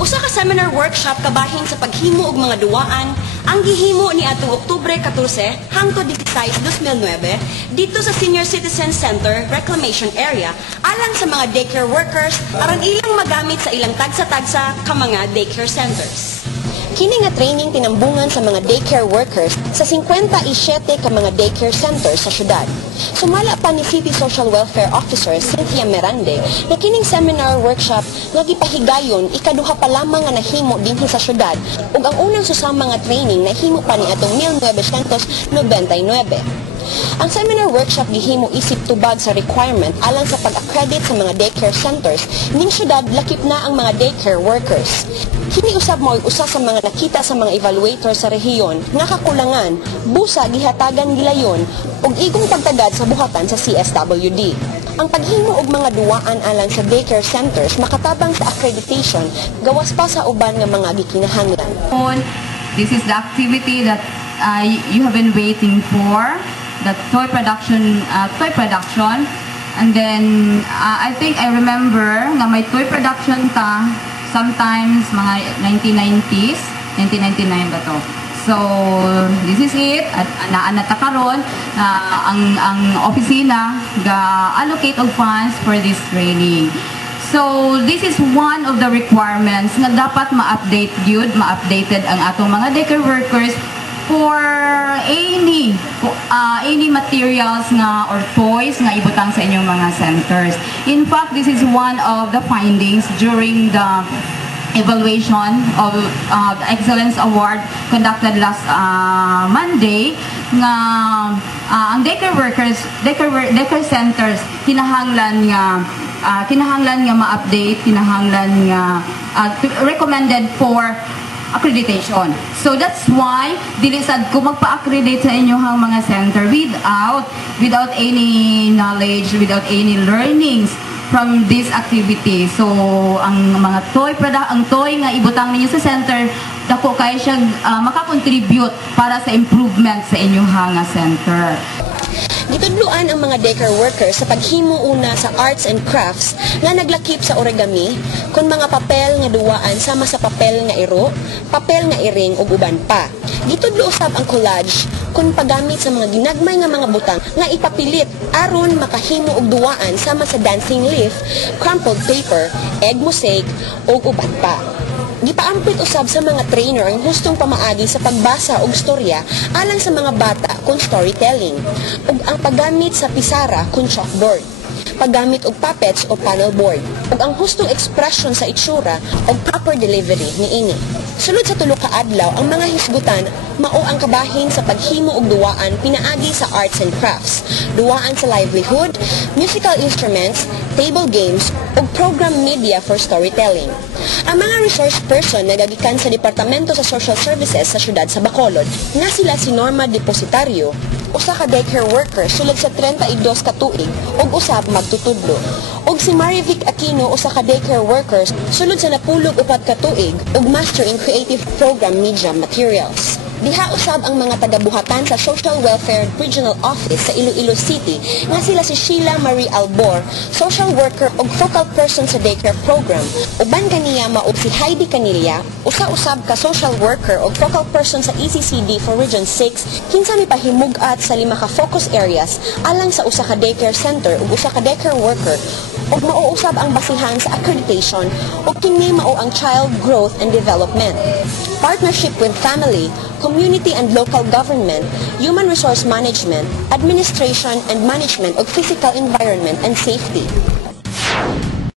Usa ka seminar workshop kabahin sa paghimo og mga duwaan ang gihimo ni atong Oktubre 14 hangtod 16, 2009 dito sa Senior Citizen Center Reclamation Area alang sa mga daycare workers aron ilang magamit sa ilang tagsa-tagsa ka mga daycare centers. Kini nga training tinambungan sa mga daycare workers sa 57 ka mga daycare centers sa syudad. Sumala pa ni City Social Welfare Officer Cynthia Mirande na kining seminar workshop nga gipahigayon ikaduha pa lamang nga nahimo dinhi sa syudad ug ang unang susama nga training nahimo pa ni atong 1999. Ang seminar workshop gihimo isip tubag sa requirement alang sa pag-accredit sa mga daycare centers ning syudad lakip na ang mga daycare workers. Kini usab mo usa sa mga nakita sa mga evaluator sa rehiyon nga kakulangan, busa gihatagan gilayon ug igong pagtagad sa buhatan sa CSWD. Ang paghimo og mga duwaan alang sa daycare centers makatabang sa accreditation gawas pa sa uban nga mga gikinahanglan. This is the activity that you have been waiting for, the toy production, and then I think I remember nga may toy production ta sometimes mga 1990s, 1999 ba to. So this is it. At naanata karon ang opisina ga allocate og funds for this training. So this is one of the requirements nga dapat ma-updated ang atong mga daycare workers for any materials nga or toys nga ibutang sa inyong mga centers. In fact, this is one of the findings during the evaluation of the Excellence Award conducted last Monday nga ang daycare centers kinahanglan nga ma-update, kinahanglan nga recommended for accreditation. So that's why dili sad ko magpa-accredit sa inyong mga center without any knowledge, without any learnings from this activity. So ang mga toy nga ibutang ninyo sa center dako kay siya makakontribute para sa improvement sa inyong mga center. Gitudluan ang mga daycare workers sa paghimo una sa arts and crafts nga naglakip sa origami kun mga papel nga duwaan sama sa papel nga iro, papel nga iring ug uban pa. Gitudlo usab ang collage kun paggamit sa mga ginagmay nga mga butang nga ipapilit aron makahimo og duwaan sama sa dancing leaf, crumpled paper, egg mosaic ug uban pa. Gipaampit usab sa mga trainer ang hustong pamaagi sa pagbasa og storya alang sa mga bata kun storytelling ug ang paggamit sa pisara kun chalkboard, paggamit og puppets o panel board ug ang hustong expression sa itsura ug proper delivery niini. Sulod sa tulo ka adlaw ang mga hisgutan mao ang kabahin sa paghimo og duwaan pinaagi sa arts and crafts, duwaan sa livelihood, musical instruments, table games ug program media for storytelling. Ang mga resource person nagagikan sa Departamento sa Social Services sa siyudad sa Bacolod nga sila si Norma Depositario, usa ka daycare worker sulod sa 32 ka tuig ug usab magtutudlo, ug si Marivic Aquino usa ka daycare worker sulod sa napulog 4 ka tuig ug Master in Creative Program Media Materials. Diha usab ang mga tagabuhatan sa Social Welfare Regional Office sa Iloilo City nga sila si Sheila Marie Albor, social worker ug focal person sa daycare program. Uban kaniya mao si Heidi Canilla, usa-usab ka social worker ug focal person sa ECCD for Region 6, kinsa mipahimugat sa 5 ka focus areas alang sa usa ka daycare center ug usa ka daycare worker ug mao usab ang basihan sa accreditation ug kini mao ang child growth and development, partnership with family, community and local government, human resource management, administration and management of physical environment and safety.